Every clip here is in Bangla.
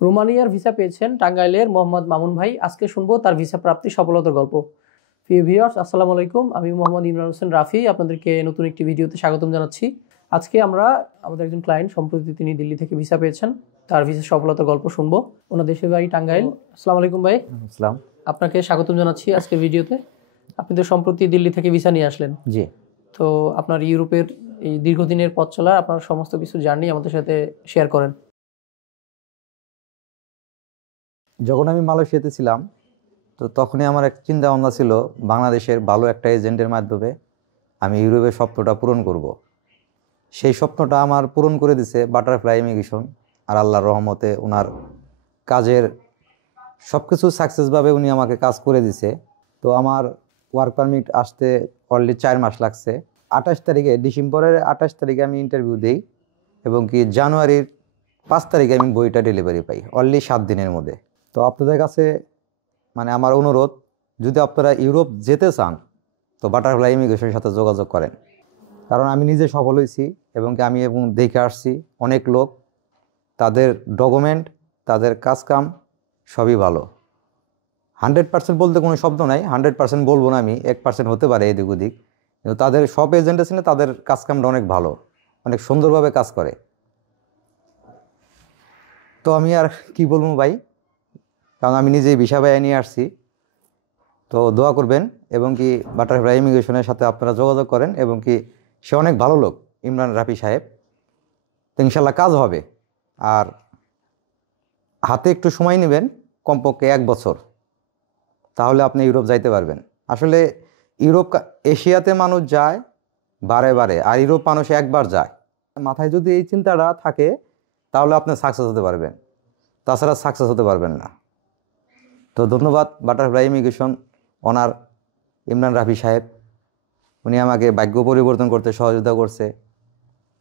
রোমানিয়ার ভিসা পেয়েছেন টাঙ্গাইলের মোহাম্মদ মামুন ভাই। আজকে শুনবো তার ভিসা প্রাপ্তি সফলতার গল্প। প্রিয় ভিউয়ার্স, আসসালামু আলাইকুম। আমি মোহাম্মদ ইমরান হোসেন রাফি আপনাদেরকে নতুন একটি ভিডিওতে স্বাগতম জানাচ্ছি। আজকে আমরা আমাদের একজন ক্লায়েন্ট, সম্প্রতি তিনি দিল্লি থেকে ভিসা পেয়েছেন, তার ভিসা সফলতার গল্প শুনবো। ওনার দেশের বাড়ি টাঙ্গাইল। আসসালামু আলাইকুম ভাই। আসসালাম। আপনাকে স্বাগতম জানাচ্ছি আজকের ভিডিওতে। আপনি তো সম্প্রতি দিল্লি থেকে ভিসা নিয়ে আসলেন। জি। তো আপনার ইউরোপের এই দীর্ঘদিনের পথ চলা, আপনার সমস্ত কিছু জার্নি আমাদের সাথে শেয়ার করেন। যখন আমি মালয়েশিয়াতে ছিলাম তো তখনই আমার এক চিন্তা ভাবনা ছিল, বাংলাদেশের ভালো একটা এজেন্টের মাধ্যমে আমি ইউরোপের স্বপ্নটা পূরণ করব। সেই স্বপ্নটা আমার পূরণ করে দিছে বাটারফ্লাই ইমিগ্রেশন। আর আল্লাহর রহমতে ওনার কাজের সব কিছু সাকসেসভাবে উনি আমাকে কাজ করে দিছে। তো আমার ওয়ার্ক পারমিট আসতে অলরেডি 4 মাস লাগছে। 28 তারিখে, ডিসেম্বরের 28 তারিখে আমি ইন্টারভিউ দিই এবং কি জানুয়ারির 5 তারিখে আমি বইটা ডেলিভারি পাই, অলরেডি 7 দিনের মধ্যে। তো আপনাদের কাছে আমার অনুরোধ, যদি আপনারা ইউরোপ যেতে চান তো বাটারফ্লাই ইমিগ্রেশনের সাথে যোগাযোগ করেন। কারণ আমি নিজে সফল হয়েছি এবং দেখে আসছি অনেক লোক, তাদের ডকুমেন্ট, তাদের কাজকাম সবই ভালো। 100% বলতে কোনো শব্দ নাই, 100% বলবো না আমি, 1% হতে পারে এদিক ওদিক, কিন্তু তাদের সব এজেন্ট আছে না, তাদের কাজকামটা অনেক ভালো, অনেক সুন্দরভাবে কাজ করে। তো আমি আর কি বলবো ভাই, কারণ আমি নিজেই ভিসা বাইয়ে নিয়ে আসছি। তো দোয়া করবেন এবং কি বাটারফ্লাই ইমিগ্রেশনের সাথে আপনারা যোগাযোগ করেন এবং কি সে অনেক ভালো লোক, ইমরান রাফি সাহেব। তো ইনশাল্লাহ কাজ হবে। আর হাতে একটু সময় নেবেন, কমপক্ষে 1 বছর, তাহলে আপনি ইউরোপ যাইতে পারবেন। আসলে এশিয়াতে মানুষ যায় বারে বারে, আর ইউরোপ মানুষ একবার যায়। মাথায় যদি এই চিন্তাটা থাকে তাহলে আপনি সাকসেস হতে পারবেন, তাছাড়া সাকসেস হতে পারবেন না। তো ধন্যবাদ বাটারফ্লাই ইমিগ্রেশন, ওনার ইমরান রাফি সাহেব। উনি আমাকে ভাগ্য পরিবর্তন করতে সহযোগিতা করছে।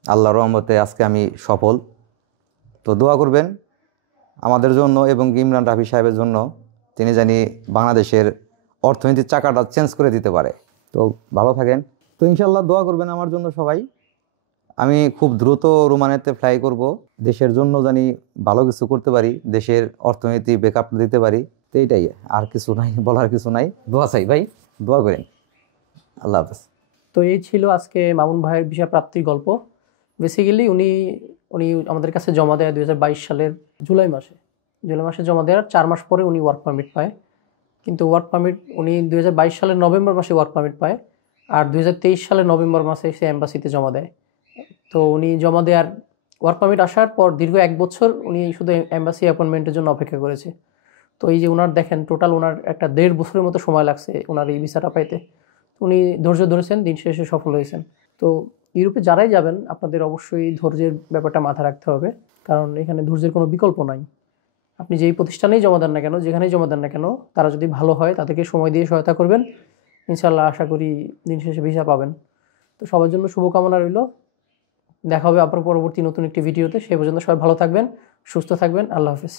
আল্লাহর রহমতে আজকে আমি সফল। তো দোয়া করবেন আমাদের জন্য এবং ইমরান রাফি সাহেবের জন্য, তিনি জানি বাংলাদেশের অর্থনীতির চাকাটা চেঞ্জ করে দিতে পারে। তো ভালো থাকেন। তো ইনশাল্লাহ দোয়া করবেন আমার জন্য সবাই। আমি খুব দ্রুত রোমানিয়াতে ফ্লাই করব, দেশের জন্য জানি ভালো কিছু করতে পারি, দেশের অর্থনীতি ব্যাকআপ দিতে পারি। তো এইটাই, আর কিছু নাই, বলার কিছু নাই। দোয়া চাই ভাই, দোয়া করেন। আল্লাহ হাফেজ। তো এই ছিল আজকে মামুন ভাইয়ের ভিসা প্রাপ্তির গল্প। বেসিক্যালি উনি আমাদের কাছে জমা দেয় 2022 সালের জুলাই মাসে জমা দেওয়ার 4 মাস পরে উনি ওয়ার্ক পারমিট পায়। কিন্তু ওয়ার্ক পারমিট উনি 2022 সালের নভেম্বর মাসে ওয়ার্ক পারমিট পায়, আর 2023 সালের নভেম্বর মাসে সে এম্বাসিতে জমা দেয়। তো উনি জমা দেওয়ার ওয়ার্ক পারমিট আসার পর দীর্ঘ 1 বছর উনি শুধু এম্বাসি অ্যাপয়েন্টমেন্টের জন্য অপেক্ষা করেছে। তো এই যে ওনার দেখেন, টোটাল ওনার একটা 1.5 বছরের মতো সময় লাগছে ওনার এই ভিসাটা পাইতে। উনি ধৈর্য ধরেছেন, দিন শেষে সফল হয়েছেন। তো ইউরোপে যারাই যাবেন আপনাদের অবশ্যই ধৈর্যের ব্যাপারটা মাথায় রাখতে হবে, কারণ এখানে ধৈর্যের কোনো বিকল্প নাই। আপনি যেই প্রতিষ্ঠানেই জমা দেন না কেন, যেখানেই জমা দেন না কেন, তারা যদি ভালো হয় তাদেরকে সময় দিয়ে সহায়তা করবেন, ইনশাল্লাহ আশা করি দিন শেষে ভিসা পাবেন। তো সবার জন্য শুভকামনা রইল। দেখা হবে আপনার পরবর্তী নতুন একটি ভিডিওতে। সে পর্যন্ত সবাই ভালো থাকবেন, সুস্থ থাকবেন। আল্লাহ হাফেজ।